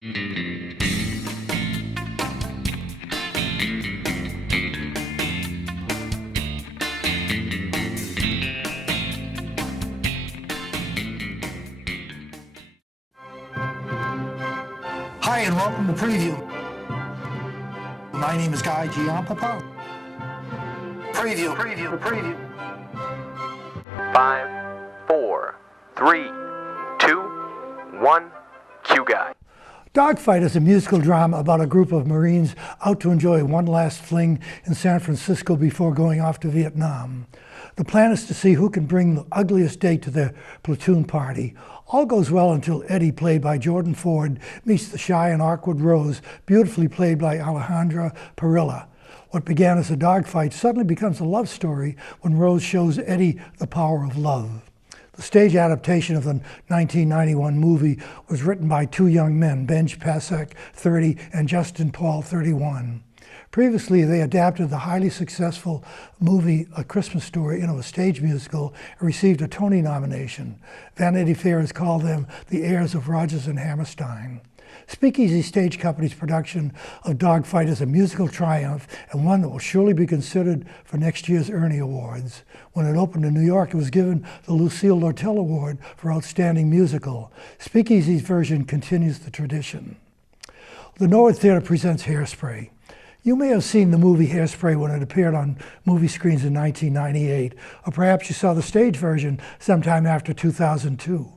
Hi, and welcome to Preview. My name is Guy Giampapa. Preview. 5, 4, 3, 2, 1, cue Guy. Dogfight is a musical drama about a group of Marines out to enjoy one last fling in San Francisco before going off to Vietnam. The plan is to see who can bring the ugliest date to their platoon party. All goes well until Eddie, played by Jordan Ford, meets the shy and awkward Rose, beautifully played by Alejandra Parrilla. What began as a dogfight suddenly becomes a love story when Rose shows Eddie the power of love. The stage adaptation of the 1991 movie was written by two young men, Benj Pasek, 30, and Justin Paul, 31. Previously, they adapted the highly successful movie A Christmas Story into a stage musical and received a Tony nomination. Vanity Fair has called them the heirs of Rodgers and Hammerstein. Speakeasy Stage Company's production of Dogfight is a musical triumph and one that will surely be considered for next year's Ernie Awards. When it opened in New York, it was given the Lucille Lortel Award for Outstanding Musical. Speakeasy's version continues the tradition. The Norwood Theatre presents Hairspray. You may have seen the movie Hairspray when it appeared on movie screens in 1998, or perhaps you saw the stage version sometime after 2002.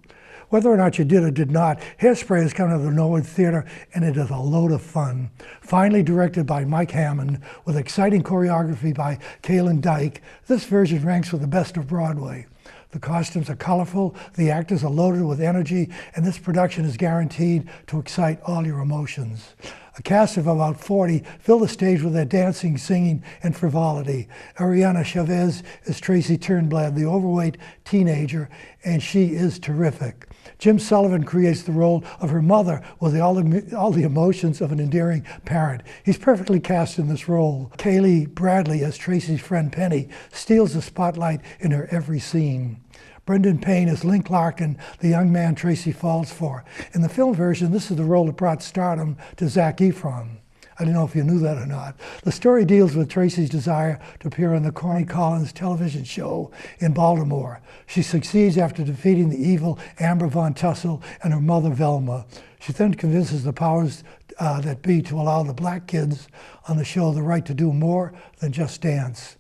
Whether or not you did or did not, Hairspray has come to the Norwood Theatre, and it is a load of fun. Finally directed by Mike Hammond, with exciting choreography by Kaylin Dyke, this version ranks with the best of Broadway. The costumes are colorful, the actors are loaded with energy, and this production is guaranteed to excite all your emotions. A cast of about 40 fill the stage with their dancing, singing, and frivolity. Ariana Chavez is Tracy Turnblad, the overweight teenager, and she is terrific. Jim Sullivan creates the role of her mother with all the emotions of an endearing parent. He's perfectly cast in this role. Kaylee Bradley, as Tracy's friend Penny, steals the spotlight in her every scene. Brendan Payne is Link Larkin, the young man Tracy falls for. In the film version, this is the role that brought stardom to Zac Efron. I don't know if you knew that or not. The story deals with Tracy's desire to appear on the Corny Collins television show in Baltimore. She succeeds after defeating the evil Amber Von Tussle and her mother Velma. She then convinces the powers that be to allow the black kids on the show the right to do more than just dance.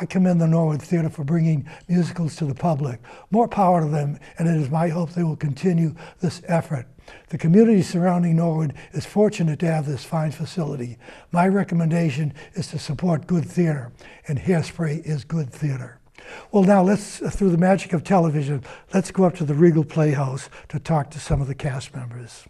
I commend the Norwood Theatre for bringing musicals to the public. More power to them, and it is my hope they will continue this effort. The community surrounding Norwood is fortunate to have this fine facility. My recommendation is to support good theater, and Hairspray is good theater. Well, now let's, through the magic of television, let's go up to the Reagle Playhouse to talk to some of the cast members.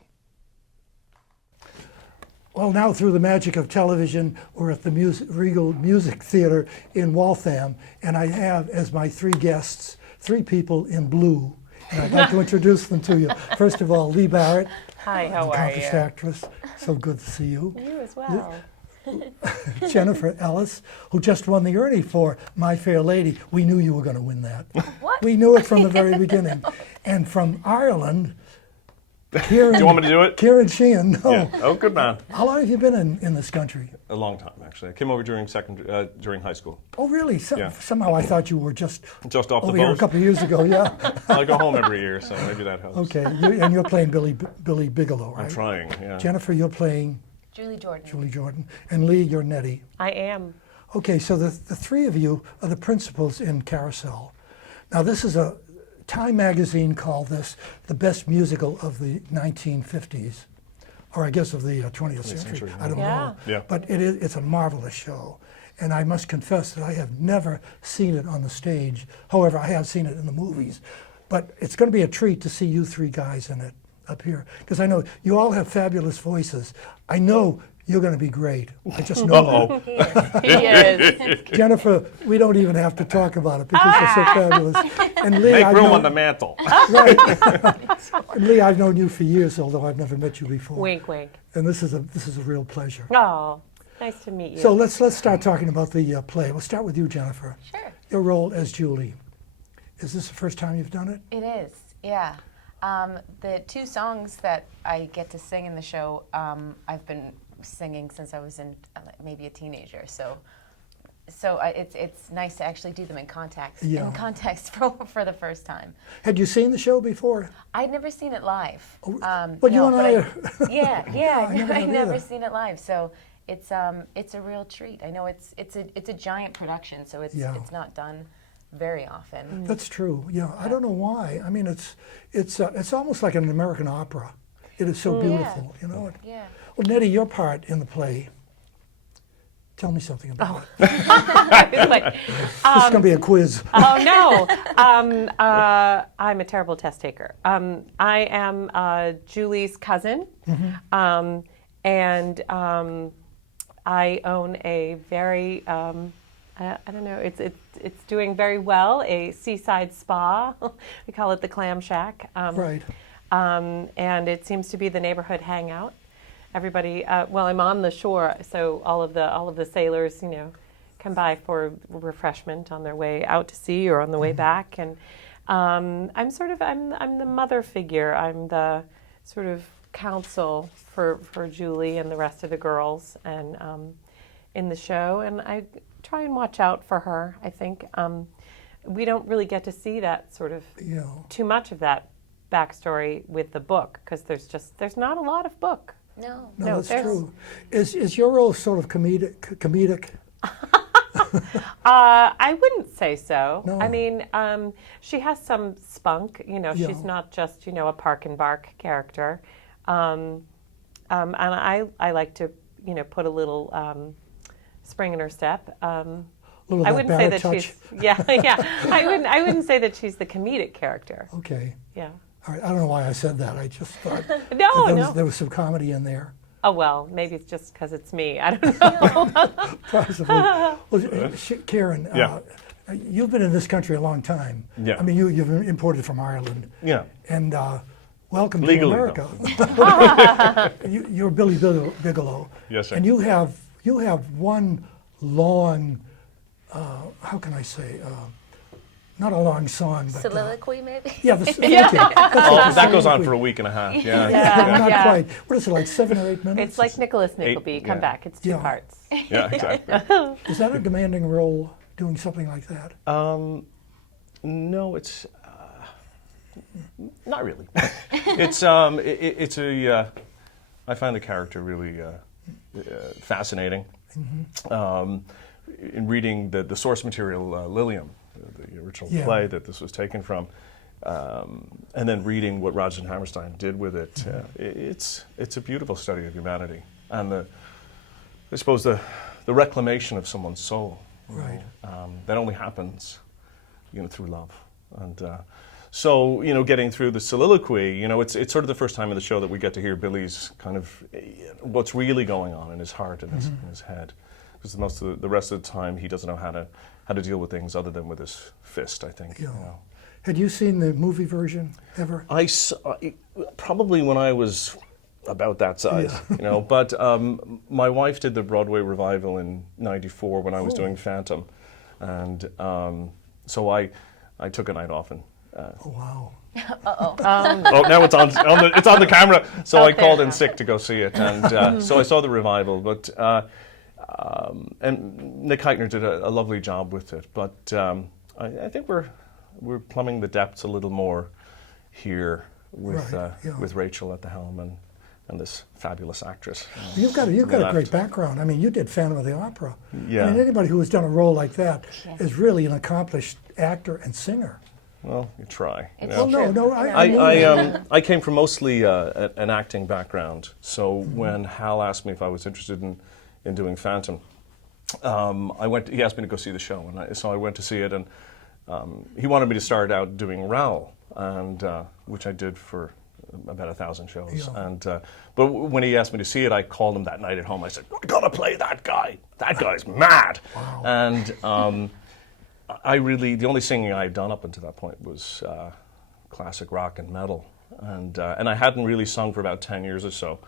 Well, now through the magic of television, we're at the Reagle Music Theatre in Waltham, and I have as my three guests, three people in blue. And I'd like to introduce them to you. First of all, Leigh Barret. Hi, how are you? Accomplished actress. So good to see you. You as well. Jennifer Ellis, who just won the Ernie for My Fair Lady. We knew you were going to win that. What? We knew it from the very beginning. And from Ireland, Ciaran, do you want me to do it? Ciaran Sheehan. No. Yeah. Oh, good man. How long have you been in this country? A long time, actually. I came over during high school. Oh, really? Yeah. Somehow I thought you were just Off the over here a boat. couple of years ago, yeah. I go home every year, so maybe that helps. Okay, and you're playing Billy Bigelow, right? I'm trying, yeah. Jennifer, you're playing Julie Jordan. Julie Jordan. And Leigh, you're Nettie. I am. Okay, so the three of you are the principals in Carousel. Now this is a Time magazine called this the best musical of the 1950s, or I guess of the 20th century. I don't know. Yeah. But it's a marvelous show. And I must confess that I have never seen it on the stage. However, I have seen it in the movies. But it's going to be a treat to see you three guys in it up here. Because I know you all have fabulous voices. I know you're going to be great. I just know that. He is. Jennifer, we don't even have to talk about it because you're so fabulous. And Leigh, Make room on the mantle. Right. And Leigh, I've known you for years, although I've never met you before. Wink, wink. And this is a real pleasure. Oh, nice to meet you. So let's start talking about the play. We'll start with you, Jennifer. Sure. Your role as Julie. Is this the first time you've done it? It is, yeah. The two songs that I get to sing in the show, I've been singing since I was in maybe a teenager. So it's nice to actually do them in context. Yeah. In context for the first time. Had you seen the show before? I'd never seen it live. But you and I are... I'd never either. seen it live. So it's a real treat. I know it's a giant production, so it's not done very often. That's true. Yeah, I don't know why. I mean, it's almost like an American opera. It is so beautiful, you know. Yeah. Well, Nettie, your part in the play. Tell me something about it. This is going to be a quiz. Oh no, I'm a terrible test taker. I am Julie's cousin, and I own a very I don't know. It's doing very well. A seaside spa. We call it the Clam Shack. Right. And it seems to be the neighborhood hangout. Everybody. Well, I'm on the shore, so all of the sailors, come by for refreshment on their way out to sea or on the way back. And I'm the mother figure. I'm the sort of counsel for Julie and the rest of the girls and in the show. And I try and watch out for her. I think we don't really get to see that sort of too much of that backstory with the book because there's not a lot of book. No, that's true. Is your role sort of comedic? I wouldn't say so. No. I mean, she has some spunk. She's not just a park and bark character. And I like to put a little spring in her step. I wouldn't say that she's I wouldn't say that she's the comedic character. Okay. Yeah. All right. I don't know why I said that. I just thought there was some comedy in there. Oh well, maybe it's just because it's me. I don't know. Possibly. Well, Ciaran, you've been in this country a long time. Yeah. I mean, you've imported from Ireland. Yeah. And welcome Legally, to America. You're Billy Bigelow. Yes, sir. And you have one long, how can I say, not a long song, but soliloquy maybe. yeah, thank you. That goes on for a week and a half. Yeah. Not quite. What is it, like 7 or 8 minutes? It's like Nicholas Nickleby. Come back. It's two parts. Yeah, exactly. Is that a demanding role, doing something like that? No, it's not really. It's I find the character really fascinating. In reading the source material, Lilium, the original play that this was taken from, and then reading what Rodgers and Hammerstein did with it, it's a beautiful study of humanity and I suppose the reclamation of someone's soul. Right. That only happens, through love. And so, getting through the soliloquy, it's sort of the first time in the show that we get to hear Billy's kind of what's really going on in his heart and in his head. Because most of the rest of the time he doesn't know how to deal with things other than with his fist, I think. Had you seen the movie version ever? I saw, probably when I was about that size, But my wife did the Broadway revival in '94 when I was doing Phantom, and so I took a night off and. Oh wow! Oh, now it's on the camera. So I called in sick to go see it, and so I saw the revival, but. And Nick Heitner did a lovely job with it, but I think we're plumbing the depths a little more here with Rachel at the helm and this fabulous actress. You've got a great background. I mean, you did Phantom of the Opera. Yeah. I mean, anybody who has done a role like that is really an accomplished actor and singer. Well, you try. I I came from mostly an acting background, so when Hal asked me if I was interested in doing Phantom, he asked me to go see the show, and so I went to see it, and he wanted me to start out doing Raoul, and which I did for about 1,000 shows. Yeah. And but when he asked me to see it, I called him that night at home. I said, "I gotta play that guy. That guy's mad." Wow. And the only singing I had done up until that point was classic rock and metal, and I hadn't really sung for about 10 years or so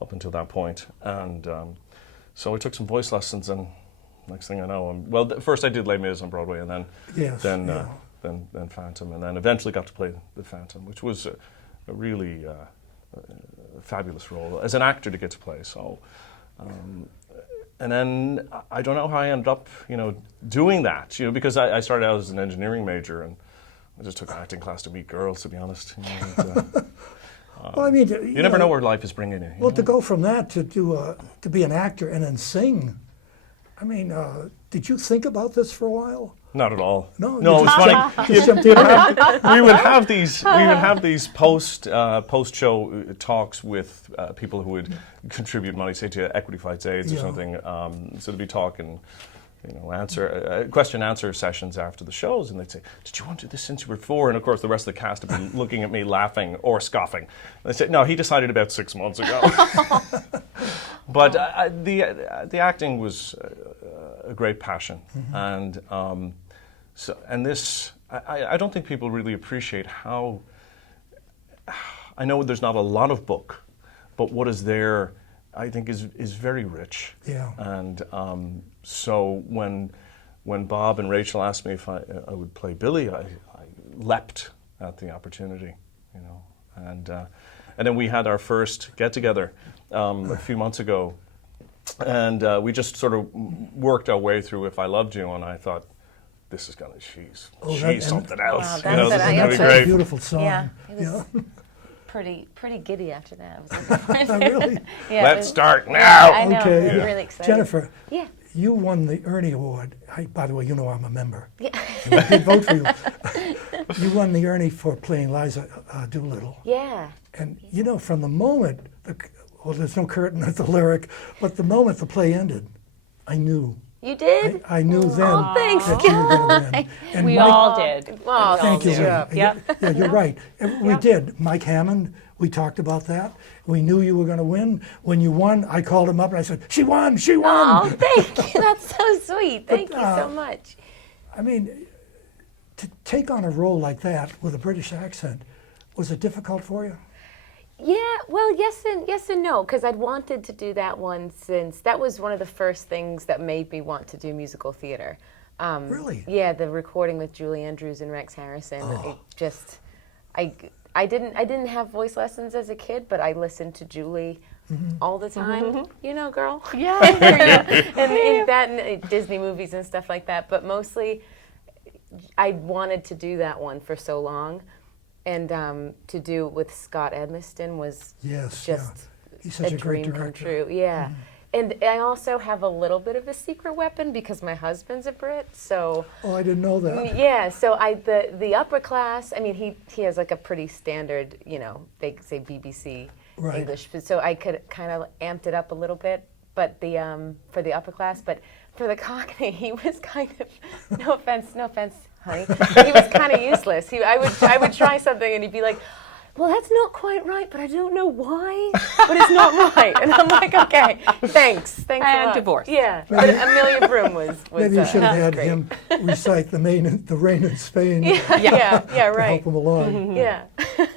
up until that point, and so I took some voice lessons, and next thing I know, first I did Les Mis on Broadway, and then Phantom, and then eventually got to play the Phantom, which was really fabulous role as an actor to get to play. So, and then I don't know how I ended up, doing that. Because I started out as an engineering major, and I just took an acting class to meet girls, to be honest. Well, I mean, you never know where life is bringing you. Well, to go from that to to be an actor and then sing, I mean, did you think about this for a while? Not at all. No, No, it's funny. We would have these post-show talks with people who would contribute money, say to Equity Fights AIDS or something. So to be talking, question-answer sessions after the shows, and they'd say, "Did you want to do this since you were 4?" And of course, the rest of the cast would be looking at me, laughing or scoffing. And they said, "No, he decided about 6 months ago." But the acting was a great passion, and I don't think people really appreciate how. I know there's not a lot of book, but what is there, I think, is very rich. Yeah. And so when Bob and Rachel asked me if I would play Billy, I leapt at the opportunity, and then we had our first get together a few months ago, and we just sort of worked our way through If I Loved You, and I thought, this is she's something else. Wow, This is that's gonna be a great. beautiful song. Yeah, it was Yeah. pretty giddy after that. I was looking forward to it. Really? Yeah, it Let's was- start Yeah, now. I know. Okay. I'm Yeah. really excited. Jennifer, Yeah. you won the Ernie Award. By the way, I'm a member. Yeah. I did vote for you. You won the Ernie for playing Liza Doolittle. Yeah. And from the moment, there's no curtain at the lyric, but the moment the play ended, I knew. You did? I knew then Oh, thanks, that you were going to win. And We Mike- all did. Oh, Thank you. thank Lee. Yep. Yeah, you're right. We did. Mike Hammond, we talked about that. We knew you were going to win. When you won, I called him up and I said, "She won! She won!" Oh, thank you. That's so sweet. Thank you so much. I mean, to take on a role like that with a British accent, was it difficult for you? Yeah, well, yes and no, because I'd wanted to do that one since that was one of the first things that made me want to do musical theater. Really? Yeah, the recording with Julie Andrews and Rex Harrison. I didn't have voice lessons as a kid, but I listened to Julie all the time. Girl. Yeah. and in that and Disney movies and stuff like that. But mostly, I wanted to do that one for so long. And to do it with Scott Edmiston was Yes, just He's such a great dream come director. true. Yeah. And I also have a little bit of a secret weapon because my husband's a Brit, so Oh, I didn't know that. yeah. So the upper class. I mean, he has like a pretty standard, they say BBC Right. English, so I could kind of amped it up a little bit. But for the upper class, but for the Cockney, he was kind of no offense, honey. He was kind of useless. I would try something and he'd be like, "Well, that's not quite right, but I don't know why, but it's not right." And I'm like, "Okay, thanks a And lot." divorced. Yeah, but Amelia Broom was Maybe you should have had great. him recite the rain in Spain Yeah, to right. help him along. Yeah.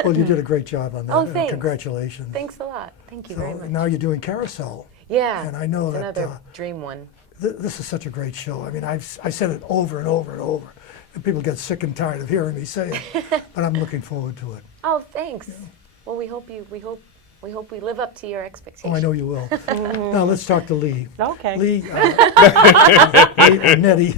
Well, you did a great job on that. Oh, and thanks. Congratulations. Thanks a lot. Thank you So very much. now you're doing Carousel. Yeah. and I know it's that, another dream one. This is such a great show. I mean, I said it over and over and over. And people get sick and tired of hearing me say it, but I'm looking forward to it. Oh, thanks. Well, we hope we live up to your expectations. Oh, I know you will. Now let's talk to Leigh. Okay. Leigh, Leigh and Nettie,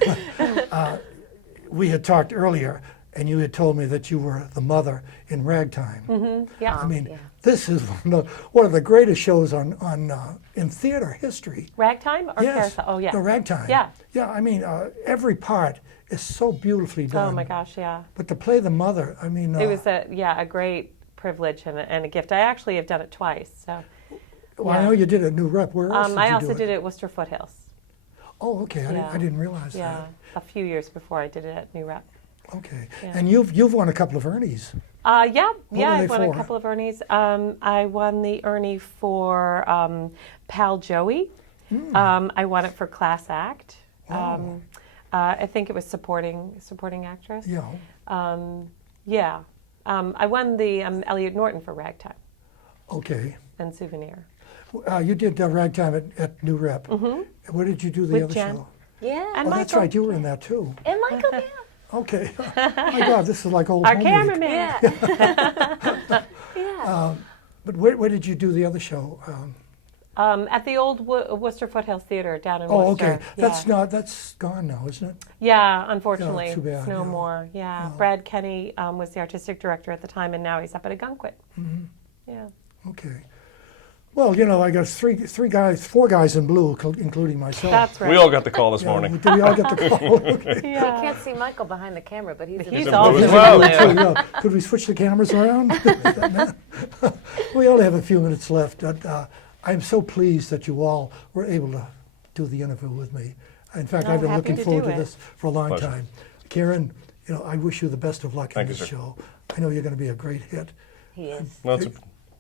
we had talked earlier, and you had told me that you were the mother in Ragtime. Yeah. I mean, yeah. this is one of the greatest shows in theater history. Ragtime or Yes. Carousel? Oh, yeah. No, Ragtime. Yeah. Yeah, I mean, every part is so beautifully done. Oh my gosh, yeah. But to play the mother, I mean, It was a great privilege and a gift. I actually have done it twice. So well, I yeah. know you did a New Rep. Where else did I you also do did it at Worcester Foothills. Oh, okay. Yeah. I didn't realize Yeah, that. a few years before I did it at New Rep. Okay. Yeah. And you've won a couple of Ernies. Yeah, were I they won for? a couple of Ernies. I won the Ernie for Pal Joey. I won it for Class Act. Wow. I think it was supporting actress. Yeah. Yeah. I won the Elliot Norton for Ragtime Okay. and Souvenir. You did Ragtime at New Rep. Where did you do the With other Jen. show? Yeah. And Oh, that's Michael. right. You were in that too. And Michael, yeah. Okay. My God, this is like old Our home week. cameraman. Yeah. Yeah. But where did you do the other show? At the old Worcester Foothills Theatre down in Oh, Worcester. okay. That's gone now, isn't it? Yeah, unfortunately, Yeah, too bad, it's no yeah. more. Yeah, Brad Kenny was the artistic director at the time, and now he's up at Agunquit. Mm-hmm. Yeah. Okay. Well, I got four guys in blue, including myself. That's right. We all got the call this Yeah, morning. did we all get the call? Okay. You Yeah. can't see Michael behind the camera, but he's He's in all blue as blue. well. Yeah. Could we switch the cameras around? We only have a few minutes left. But, I'm so pleased that you all were able to do the interview with me. In fact, Oh, I've been happy looking to forward do to it. this for a long Pleasure. time. Karen, I wish you the best of luck Thank in you, this sir. show. I know you're going to be a great hit. He is. Well,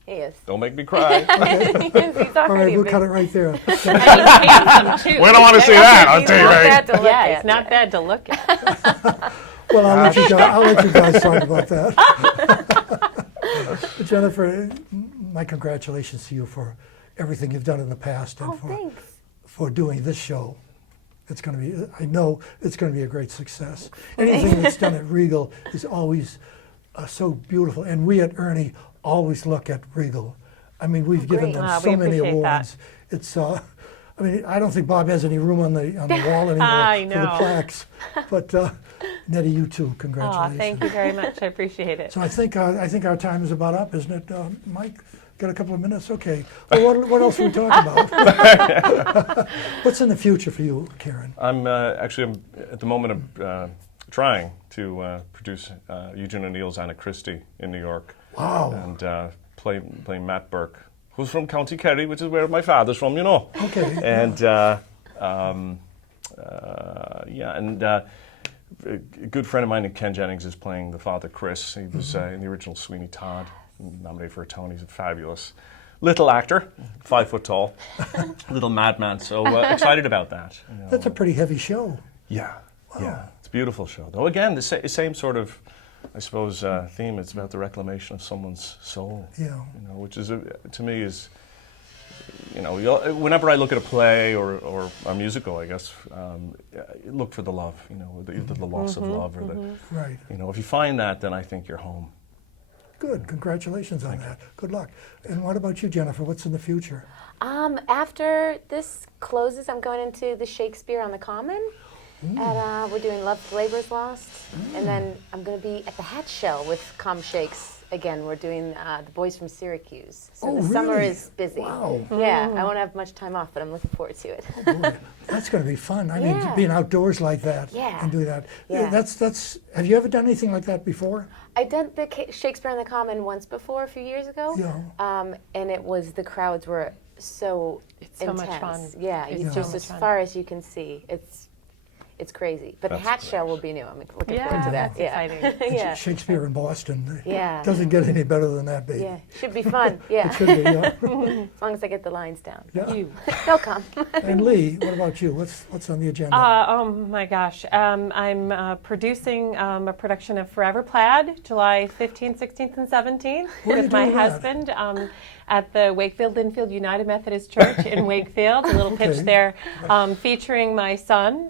He is. don't make me cry. He's All right, already we'll big. cut it right there. And he's handsome too. We don't want to see that, I'll tell you Not that. bad to look Yeah, at. it's not bad to look at. Well, I'll let you guys talk about that. Jennifer, my congratulations to you for everything you've done in the past and Oh, thanks. for doing this show. It's going to be, I know it's going to be a great success. Anything that's done at Reagle is always so beautiful. And we at Ernie always look at Reagle. I mean, we've given great. them Ah, so we many appreciate that. awards. It's, I mean, I don't think Bob has any room on the wall anymore I for the know. plaques. But Nettie, you too, Aw, congratulations. thank you very much. I appreciate it. So I think our time is about up, isn't it, Mike? Got a couple of minutes? Okay. Well, what else are we talking about? What's in the future for you, Karen? I'm actually at the moment trying to produce Eugene O'Neill's Anna Christie in New York. Wow. And playing Matt Burke, who's from County Kerry, which is where my father's from, Okay. And a good friend of mine, Ken Jennings, is playing the father Chris. He was in the original Sweeney Todd, nominated for a Tony. He's a fabulous little actor, 5 foot tall, little madman. So excited about that. That's a pretty heavy show. Yeah, yeah, it's a beautiful show. Though again, the same sort of, I suppose, theme. It's about the reclamation of someone's soul. Yeah. Which is to me is, whenever I look at a play or a musical, I guess, look for the love. Either the loss of love or Right. if you find that, then I think you're home. Good. Congratulations on that. Good luck. And what about you, Jennifer? What's in the future? After this closes, I'm going into the Shakespeare on the Common. And we're doing Love Labor's Lost. And then I'm going to be at the Hatch Shell with Com Shakes. Again, we're doing The Boys from Syracuse. So Oh, the summer really? is busy. Wow. Yeah, I won't have much time off, but I'm looking forward to it. Boy, that's going to be fun. I mean, Yeah. being outdoors like that Yeah. and doing that. Yeah. That's. Have you ever done anything like that before? I did the Shakespeare on the Common once before, a few years ago. Yeah. And it was, the crowds were so It's so intense. much fun. Yeah, It's you so just much as fun. far as you can see. It's crazy. But the Hatch Shell will be new. I'm looking forward to that. that's Yeah. exciting. Yeah. Shakespeare in Boston. Yeah. Doesn't get any better than that, baby. Yeah. Should be fun. Yeah. It should be, yeah. As long as I get the lines down. Yeah. You. They'll come. And Leigh, what about you? What's on the agenda? Oh my gosh. I'm producing a production of Forever Plaid, July 15th, 16th, and 17th Where are you with my doing that? husband at the Wakefield-Linfield United Methodist Church in Wakefield. A little pitch Okay. there featuring my son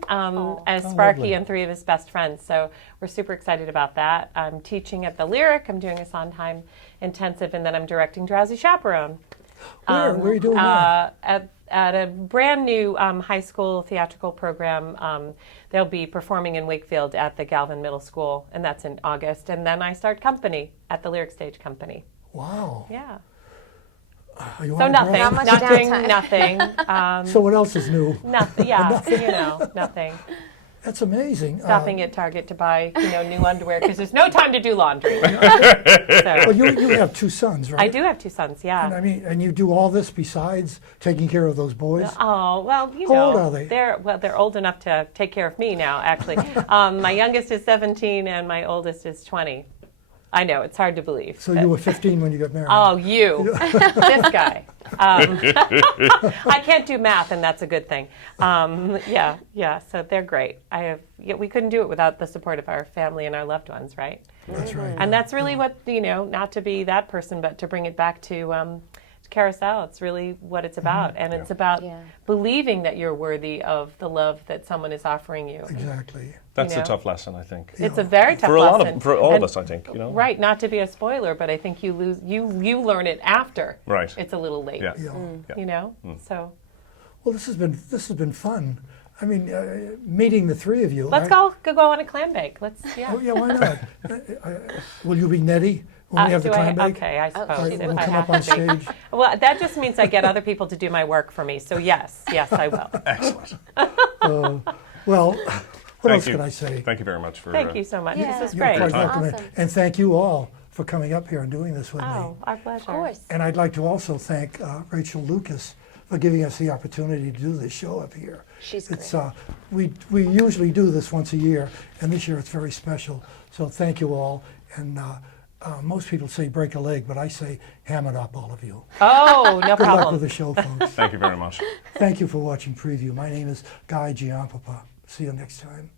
as Oh, Sparky lovely. and 3 of his best friends. So we're super excited about that. I'm teaching at the Lyric. I'm doing a Sondheim intensive, and then I'm directing Drowsy Chaperone. Where are you doing that? At a brand new high school theatrical program. They'll be performing in Wakefield at the Galvin Middle School, and that's in August. And then I start company at the Lyric Stage Company. Wow. Yeah. Are you So on nothing. Broadway? much Not doing downtime. nothing. So what else is new? Nothing. Yeah. Nothing. That's amazing. Stopping at Target to buy new underwear because there's no time to do laundry. Well, So you have 2 sons, right? I do have 2 sons. Yeah. And I mean, and you do all this besides taking care of those boys? Oh, well, How old are they? They're old enough to take care of me now, actually. My youngest is 17 and my oldest is 20. I know, it's hard to believe. So but- you were 15 when you got married? Oh, you. This guy. I can't do math, and that's a good thing. Yeah, so they're great. We couldn't do it without the support of our family and our loved ones, right? That's right. And that's really what, not to be that person, but to bring it back to Carousel. It's really what it's about. And it's about Yeah. believing that you're worthy of the love that someone is offering you. Exactly. That's know? a tough lesson, I think. It's a very tough For a lot lesson. of, for all of And- us, I think. You know. Right, not to be a spoiler, but I think you learn it after. Right. It's a little late. Yeah. Yeah. You know? So Well, this has been fun. I mean, meeting the three of you. let's go on a clam bake. Let's Oh yeah, why not? Will you be Nettie when we have the do clam bake? Okay, I suppose. All right, if we'll I come have up on to be. stage. Well, that just means I get other people to do my work for me. So yes, I will. Excellent. Well, what Thank else you. can I say? Thank you very much for. Thank you so much. Yeah. This is You're great. quite time. welcome. Awesome. And thank you all for coming up here and doing this with me. Oh, our pleasure. Of course. And I'd like to also thank Rachel Lucas for giving us the opportunity to do this show up here. She's It's great. we usually do this once a year, and this year it's very special. So thank you all. And most people say break a leg, but I say ham it up, all of you. Oh, no Good luck problem. with the show, folks. Thank you very much. Thank you for watching Preview. My name is Guy Giampapa. See you next time.